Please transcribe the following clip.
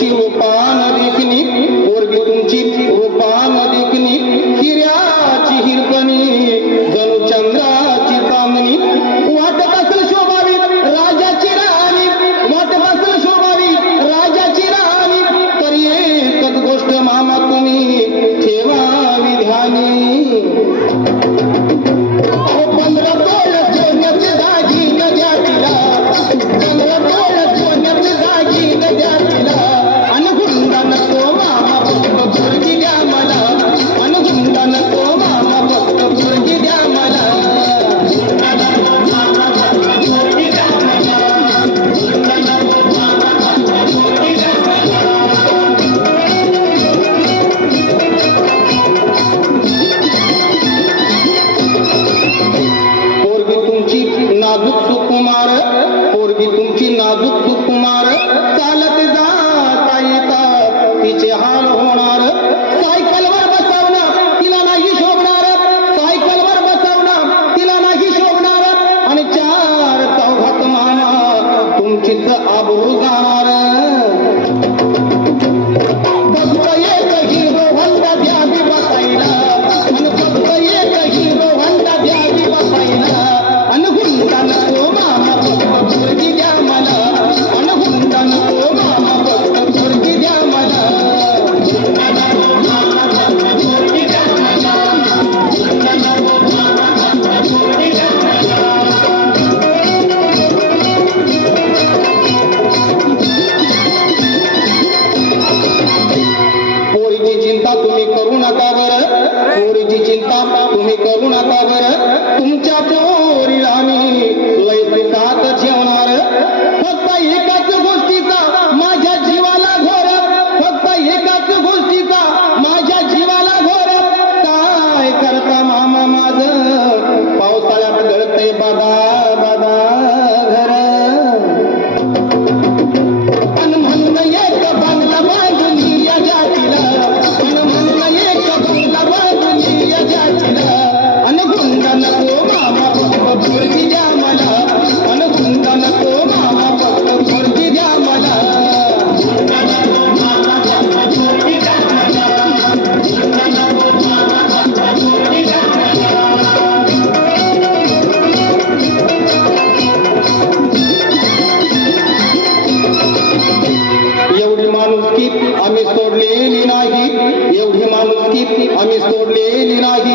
te. Nabut हे करू नका बर. तुमच्या चोरीला मी आम्ही सोडले नाही